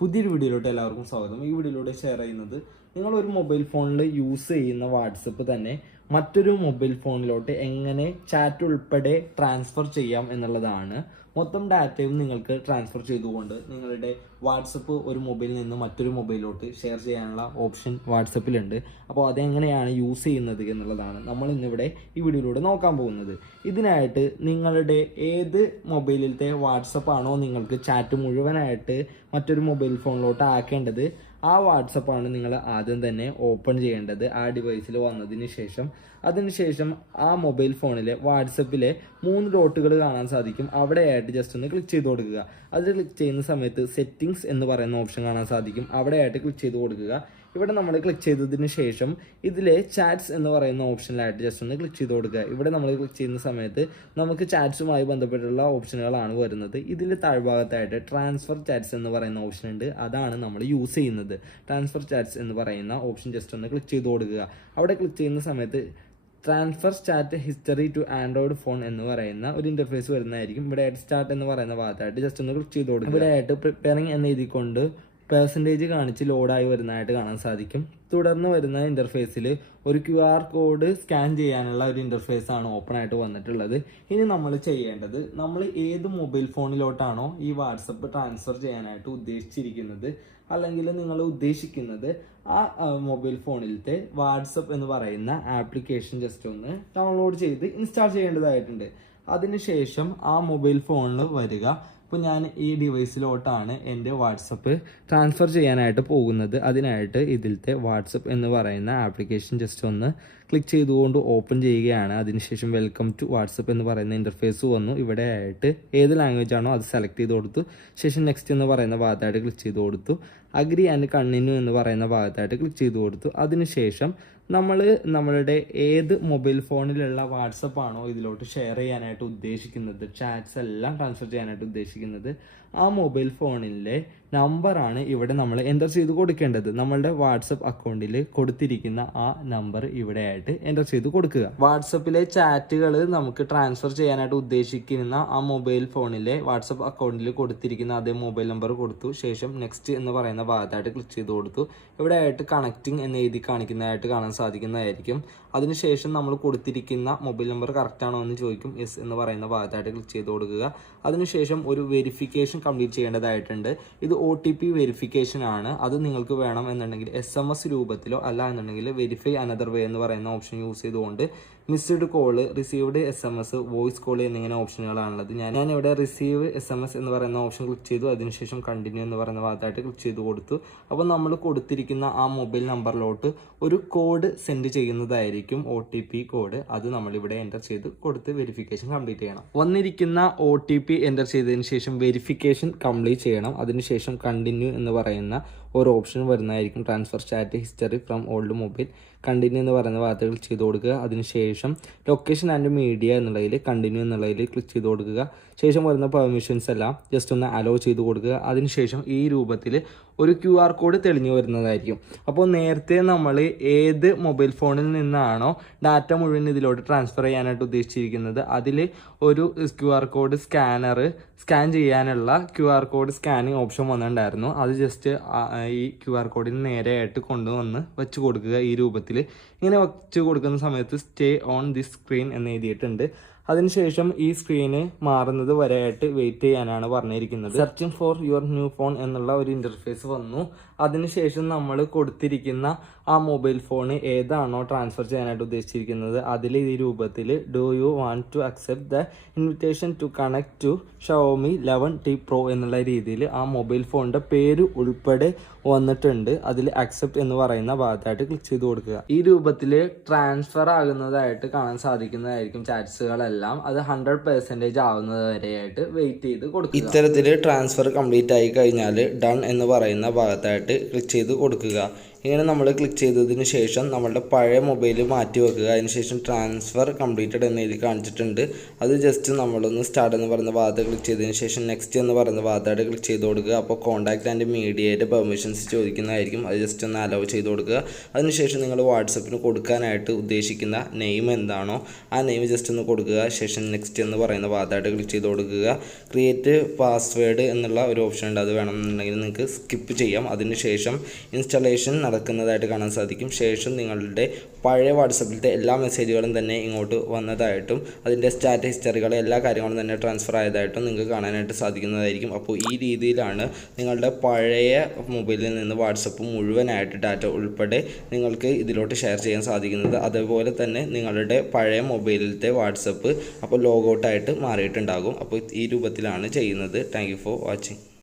പുതിയൊരു വീഡിയോയിലോട്ട് എല്ലാവർക്കും സ്വാഗതം. ഈ വീഡിയോയിലൂടെ ഷെയർ ചെയ്യുന്നത് നിങ്ങൾ ഒരു മൊബൈൽ ഫോണിൽ യൂസ് ചെയ്യുന്ന വാട്സപ്പ് തന്നെ മറ്റൊരു മൊബൈൽ ഫോണിലോട്ട് എങ്ങനെ ചാറ്റ് ഉൾപ്പെടെ ട്രാൻസ്ഫർ ചെയ്യാം എന്നുള്ളതാണ്. മൊത്തം ഡാറ്റയും നിങ്ങൾക്ക് ട്രാൻസ്ഫർ ചെയ്തുകൊണ്ട് നിങ്ങളുടെ വാട്സപ്പ് ഒരു മൊബൈലിൽ നിന്ന് മറ്റൊരു മൊബൈലിലോട്ട് ഷെയർ ചെയ്യാനുള്ള ഓപ്ഷൻ വാട്സപ്പിലുണ്ട് അപ്പോൾ അതെങ്ങനെയാണ് യൂസ് ചെയ്യുന്നത് എന്നുള്ളതാണ് നമ്മൾ ഇന്നിവിടെ ഈ വീഡിയോയിലൂടെ നോക്കാൻ പോകുന്നത്. ഇതിനായിട്ട് നിങ്ങളുടെ ഏത് മൊബൈലിലത്തെ വാട്സപ്പാണോ നിങ്ങൾക്ക് ചാറ്റ് മുഴുവനായിട്ട് മറ്റൊരു മൊബൈൽ ഫോണിലോട്ട് ആക്കേണ്ടത് ആ വാട്സപ്പാണ് നിങ്ങൾ ആദ്യം തന്നെ ഓപ്പൺ ചെയ്യേണ്ടത്. ആ ഡിവൈസിൽ വന്നതിന് ശേഷം അതിനുശേഷം ആ മൊബൈൽ ഫോണിലെ വാട്സപ്പിലെ മൂന്ന് ഡോട്ടുകൾ കാണാൻ സാധിക്കും. അവിടെയായിട്ട് ജസ്റ്റ് ഒന്ന് ക്ലിക്ക് ചെയ്ത് കൊടുക്കുക. അത് ക്ലിക്ക് ചെയ്യുന്ന സമയത്ത് സെറ്റിങ്സ് എന്ന് പറയുന്ന ഓപ്ഷൻ കാണാൻ സാധിക്കും. അവിടെയായിട്ട് ക്ലിക്ക് ചെയ്ത് കൊടുക്കുക. ഇവിടെ നമ്മൾ ക്ലിക്ക് ചെയ്തതിന് ശേഷം ഇതിലെ ചാറ്റ്സ് എന്ന് പറയുന്ന ഓപ്ഷനിലായിട്ട് ജസ്റ്റ് ഒന്ന് ക്ലിക്ക് ചെയ്ത് കൊടുക്കുക. ഇവിടെ നമ്മൾ ക്ലിക്ക് ചെയ്യുന്ന സമയത്ത് നമുക്ക് ചാറ്റ്സുമായി ബന്ധപ്പെട്ടുള്ള ഓപ്ഷനുകളാണ് വരുന്നത്. ഇതിൽ താഴ്ഭാഗത്തായിട്ട് ട്രാൻസ്ഫർ ചാറ്റ്സ് എന്ന് പറയുന്ന ഓപ്ഷൻ ഉണ്ട്. അതാണ് നമ്മൾ യൂസ് ചെയ്യുന്നത്. ട്രാൻസ്ഫർ ചാറ്റ്സ് എന്ന് പറയുന്ന ഓപ്ഷൻ ജസ്റ്റ് ഒന്ന് ക്ലിക്ക് ചെയ്ത് കൊടുക്കുക. അവിടെ ക്ലിക്ക് ചെയ്യുന്ന സമയത്ത് transfer start history to Android phone എന്ന് പറയുന്ന ഒരു ഇന്റർഫേസ് വരുന്നതായിരിക്കും. ഇവിടെ സ്റ്റാർട്ട് എന്ന് പറയുന്ന ഭാഗത്തായിട്ട് ജസ്റ്റ് ഒന്ന് ക്ലിക്ക് ചെയ്ത് കൊടുക്കുക. ഇവിടെ ആയിട്ട് പ്രിപ്പയറിംഗ് എന്ന് എഴുതിക്കൊണ്ട് പെർസെന്റേജ് കാണിച്ച് ലോഡായി വരുന്നതായിട്ട് കാണാൻ സാധിക്കും. തുടർന്ന് വരുന്ന ഇന്റർഫേസിൽ ഒരു ക്യു ആർ കോഡ് സ്കാൻ ചെയ്യാനുള്ള ഒരു ഇന്റർഫേസ് ആണ് ഓപ്പൺ ആയിട്ട് വന്നിട്ടുള്ളത്. ഇനി നമ്മൾ ചെയ്യേണ്ടത് നമ്മൾ ഏത് മൊബൈൽ ഫോണിലോട്ടാണോ ഈ വാട്സപ്പ് ട്രാൻസ്ഫർ ചെയ്യാനായിട്ട് ഉദ്ദേശിച്ചിരിക്കുന്നത് അല്ലെങ്കിൽ നിങ്ങൾ ഉദ്ദേശിക്കുന്നത് ആ മൊബൈൽ ഫോണിലത്തെ വാട്സപ്പ് എന്ന് പറയുന്ന ആപ്ലിക്കേഷൻ ജസ്റ്റ് ഒന്ന് ഡൗൺലോഡ് ചെയ്ത് ഇൻസ്റ്റാൾ ചെയ്യേണ്ടതായിട്ടുണ്ട്. അതിനുശേഷം ആ മൊബൈൽ ഫോണിൽ വരിക. ഇപ്പോൾ ഞാൻ ഈ ഡിവൈസിലോട്ടാണ് എന്റെ വാട്സപ്പ് ട്രാൻസ്ഫർ ചെയ്യാനായിട്ട് പോകുന്നത്. അതിനായിട്ട് ഇതിലത്തെ വാട്സപ്പ് എന്ന് പറയുന്ന ആപ്ലിക്കേഷൻ ജസ്റ്റ് ഒന്ന് ക്ലിക്ക് ചെയ്തുകൊണ്ട് ഓപ്പൺ ചെയ്യുകയാണ്. അതിനുശേഷം വെൽക്കം ടു വാട്സപ്പ് എന്ന് പറയുന്ന ഇന്റർഫേസ് വന്നു. ഇവിടെ ആയിട്ട് ഏത് ലാംഗ്വേജ് ആണോ അത് സെലക്ട് ചെയ്ത് കൊടുത്തു. ശേഷം നെക്സ്റ്റ് എന്ന് പറയുന്ന ഭാഗത്തായിട്ട് ക്ലിക്ക് ചെയ്ത് കൊടുത്തു. അഗ്രി ആൻഡ് കണ്ടിന്യൂ എന്ന് പറയുന്ന ഭാഗത്തായിട്ട് ക്ലിക്ക് ചെയ്ത് കൊടുത്തു. അതിനുശേഷം നമ്മൾ നമ്മളുടെ ഏത് മൊബൈൽ ഫോണിലുള്ള വാട്സപ്പാണോ ഇതിലോട്ട് ഷെയർ ചെയ്യാനായിട്ട് ഉദ്ദേശിക്കുന്നത് ചാറ്റ്സ് എല്ലാം ട്രാൻസ്ഫർ ചെയ്യാനായിട്ട് ഉദ്ദേശിക്കുന്നത് ആ മൊബൈൽ ഫോണിലെ നമ്പറാണ് ഇവിടെ നമ്മൾ എന്റർ ചെയ്ത് കൊടുക്കേണ്ടത്. നമ്മളുടെ വാട്സപ്പ് അക്കൗണ്ടിൽ കൊടുത്തിരിക്കുന്ന ആ നമ്പർ ഇവിടെ ആയിട്ട് എന്റർ ചെയ്ത് കൊടുക്കുക. വാട്സപ്പിലെ ചാറ്റുകൾ നമുക്ക് ട്രാൻസ്ഫർ ചെയ്യാനായിട്ട് ഉദ്ദേശിക്കുന്ന ആ മൊബൈൽ ഫോണിലെ വാട്സപ്പ് അക്കൗണ്ടിൽ കൊടുത്തിരിക്കുന്ന അതേ മൊബൈൽ നമ്പർ കൊടുത്തു. ശേഷം നെക്സ്റ്റ് എന്ന് പറയുന്ന ഭാഗത്തായിട്ട് ക്ലിക്ക് ചെയ്ത് കൊടുത്തു. ഇവിടെ ആയിട്ട് കണക്റ്റിംഗ് എന്ന് എഴുതി കാണിക്കുന്നതായിട്ട് കാണാൻ സാധിക്കുന്നതായിരിക്കും. അതിനുശേഷം നമ്മൾ കൊടുത്തിരിക്കുന്ന മൊബൈൽ നമ്പർ കറക്റ്റ് ആണോ എന്ന് ചോദിക്കും. യെസ് എന്ന് പറയുന്ന ഭാഗത്തായിട്ട് ക്ലിക്ക് ചെയ്ത് കൊടുക്കുക. അതിനുശേഷം ഒരു വെരിഫിക്കേഷൻ കംപ്ലീറ്റ് ചെയ്യേണ്ടതായിട്ടുണ്ട്. ഇത് ഒ ടി പി വെരിഫിക്കേഷൻ ആണ്. അത് നിങ്ങൾക്ക് വേണം എന്നുണ്ടെങ്കിൽ എസ് എം എസ് രൂപത്തിലോ അല്ല എന്നുണ്ടെങ്കിൽ വെരിഫൈ അനദർ വേ എന്ന് പറയുന്ന ഓപ്ഷൻ യൂസ് ചെയ്തുകൊണ്ട് missed call received S M S voice call എന്നിങ്ങനെ ഓപ്ഷനുകളാണുള്ളത്. ഞാൻ ഞാൻ ഇവിടെ റിസീവ് എസ് എം എസ് എന്ന് പറയുന്ന ഓപ്ഷൻ ക്ലിക്ക് ചെയ്തു. അതിനുശേഷം കണ്ടിന്യൂ എന്ന് പറയുന്ന ഭാഗത്തായിട്ട് ക്ലിക്ക് ചെയ്ത് കൊടുത്തു. അപ്പോൾ നമ്മൾ കൊടുത്തിരിക്കുന്ന ആ മൊബൈൽ നമ്പറിലോട്ട് ഒരു കോഡ് സെൻഡ് ചെയ്യുന്നതായിരിക്കും ഒ ടി പി കോഡ് അത് നമ്മളിവിടെ എന്റർ ചെയ്ത് കൊടുത്ത് വെരിഫിക്കേഷൻ കംപ്ലീറ്റ് ചെയ്യണം. വന്നിരിക്കുന്ന ഒ ടി പി എന്റർ ചെയ്തതിന് ശേഷം വെരിഫിക്കേഷൻ കംപ്ലീറ്റ് ചെയ്യണം. അതിനുശേഷം കണ്ടിന്യൂ എന്ന് പറയുന്ന ഒരു ഓപ്ഷൻ വരുന്നതായിരിക്കും. Transfer start history from old mobile continue എന്ന് പറയുന്ന വാർത്തകൾ ചെയ്ത് കൊടുക്കുക. അതിനുശേഷം ലൊക്കേഷൻ ആൻഡ് മീഡിയ എന്നുള്ളതിൽ കണ്ടിന്യൂ എന്നുള്ളതിൽ ക്ലിക്ക് ചെയ്ത് കൊടുക്കുക. ശേഷം വരുന്ന പെർമിഷൻസ് എല്ലാം ജസ്റ്റ് ഒന്ന് അലോ ചെയ്ത് കൊടുക്കുക. അതിനുശേഷം ഈ രൂപത്തിൽ ഒരു ക്യു ആർ കോഡ് തെളിഞ്ഞു വരുന്നതായിരിക്കും. അപ്പോൾ നേരത്തെ നമ്മൾ ഏത് മൊബൈൽ ഫോണിൽ നിന്നാണോ ഡാറ്റ മുഴുവൻ ഇതിലോട്ട് ട്രാൻസ്ഫർ ചെയ്യാനായിട്ട് ഉദ്ദേശിച്ചിരിക്കുന്നത് അതിൽ ഒരു Q R code scanner scan ചെയ്യാനുള്ള Q R code scanning option വന്നിട്ടുണ്ടായിരുന്നു. അത് ജസ്റ്റ് ഈ ക്യു ആർ കോഡിന് നേരെയായിട്ട് കൊണ്ടുവന്ന് വെച്ച് കൊടുക്കുക ഈ രൂപത്തിൽ ഇങ്ങനെ വെച്ച് കൊടുക്കുന്ന സമയത്ത് സ്റ്റേ ഓൺ ദിസ് സ്ക്രീൻ എന്ന് എഴുതിയിട്ടുണ്ട്. അതിനുശേഷം ഈ സ്ക്രീന് മാറുന്നത് വരെയായിട്ട് വെയിറ്റ് ചെയ്യാനാണ് പറഞ്ഞിരിക്കുന്നത്. Searching for your new phone എന്നുള്ള ഒരു ഇന്റർഫേസ് വന്നു. അതിനുശേഷം നമ്മൾ കൊടുത്തിരിക്കുന്ന ആ മൊബൈൽ ഫോൺ ഏതാണോ ട്രാൻസ്ഫർ ചെയ്യാനായിട്ട് ഉദ്ദേശിച്ചിരിക്കുന്നത് അതിൽ ഈ രൂപത്തിൽ do you want to accept the invitation to connect to Xiaomi eleven T pro എന്നുള്ള രീതിയിൽ ആ മൊബൈൽ ഫോണിന്റെ പേര് ഉൾപ്പെടെ വന്നിട്ടുണ്ട്. അതിൽ അക്സെപ്റ്റ് എന്ന് പറയുന്ന ഭാഗത്തായിട്ട് ക്ലിക്ക് ചെയ്ത് കൊടുക്കുക. ഈ രൂപത്തിൽ ട്രാൻസ്ഫർ ആകുന്നതായിട്ട് കാണാൻ സാധിക്കുന്നതായിരിക്കും ചാറ്റ്സുകളെല്ലാം അത് ഹൺഡ്രഡ് പെർസെന്റേജ് ആവുന്നത് വരെയായിട്ട് വെയിറ്റ് ചെയ്ത് കൊടുക്കുക. ഇത്തരത്തിൽ ട്രാൻസ്ഫർ കംപ്ലീറ്റ് ആയി കഴിഞ്ഞാൽ ഡൺ എന്ന് പറയുന്ന ഭാഗത്തായിട്ട് ക്ലിക്ക് ചെയ്ത് കൊടുക്കുക. ഇങ്ങനെ നമ്മൾ ക്ലിക്ക് ചെയ്തതിന് ശേഷം നമ്മളുടെ പഴയ മൊബൈൽ മാറ്റി വെക്കുക. അതിനുശേഷം ട്രാൻസ്ഫർ കംപ്ലീറ്റഡ് എന്ന് എഴുതി കാണിച്ചിട്ടുണ്ട്. അത് ജസ്റ്റ് നമ്മളൊന്ന് സ്റ്റാർട്ട് എന്ന് പറയുന്ന ഭാഗത്ത് ക്ലിക്ക് ചെയ്തതിന് ശേഷം നെക്സ്റ്റ് എന്ന് പറയുന്ന ഭാഗത്തായിട്ട് ക്ലിക്ക് ചെയ്ത് കൊടുക്കുക. അപ്പോൾ കോൺടാക്റ്റ് ആൻഡ് മീഡിയയുടെ പെർമിഷൻസ് ചോദിക്കുന്നതായിരിക്കും. അത് ജസ്റ്റ് ഒന്ന് അലോ ചെയ്ത് കൊടുക്കുക. അതിനുശേഷം നിങ്ങൾ വാട്സപ്പിന് കൊടുക്കാനായിട്ട് ഉദ്ദേശിക്കുന്ന നെയിം എന്താണോ ആ നെയിം ജസ്റ്റ് ഒന്ന് കൊടുക്കുക. ശേഷം നെക്സ്റ്റ് എന്ന് പറയുന്ന ഭാഗത്തായിട്ട് ക്ലിക്ക് ചെയ്ത് കൊടുക്കുക. ക്രിയേറ്റ് പാസ്വേഡ് എന്നുള്ള ഒരു ഓപ്ഷൻ ഉണ്ട്. അത് വേണമെന്നുണ്ടെങ്കിൽ നിങ്ങൾക്ക് സ്കിപ്പ് ചെയ്യാം. അതിനുശേഷം ഇൻസ്റ്റാളേഷൻ നടക്കുന്നതായിട്ട് കാണാൻ സാധിക്കും. ശേഷം നിങ്ങളുടെ പഴയ വാട്സപ്പിലത്തെ എല്ലാ മെസ്സേജുകളും തന്നെ ഇങ്ങോട്ട് വന്നതായിട്ടും അതിന്റെ സ്റ്റാറ്റസ് ഹിസ്റ്ററികൾ എല്ലാ കാര്യങ്ങളും തന്നെ ട്രാൻസ്ഫർ ആയതായിട്ടും നിങ്ങൾക്ക് കാണാനായിട്ട് സാധിക്കുന്നതായിരിക്കും. അപ്പോൾ ഈ രീതിയിലാണ് നിങ്ങളുടെ പഴയ മൊബൈലിൽ നിന്ന് വാട്സപ്പ് മുഴുവനായിട്ട് ഡാറ്റ ഉൾപ്പെടെ നിങ്ങൾക്ക് ഇതിലോട്ട് ഷെയർ ചെയ്യാൻ സാധിക്കുന്നത്. അതുപോലെ തന്നെ നിങ്ങളുടെ പഴയ മൊബൈലിലത്തെ വാട്സപ്പ് അപ്പോൾ ലോഗൗട്ടായിട്ട് മാറിയിട്ടുണ്ടാകും. അപ്പോൾ ഈ രൂപത്തിലാണ് ചെയ്യുന്നത്. Thank for watching.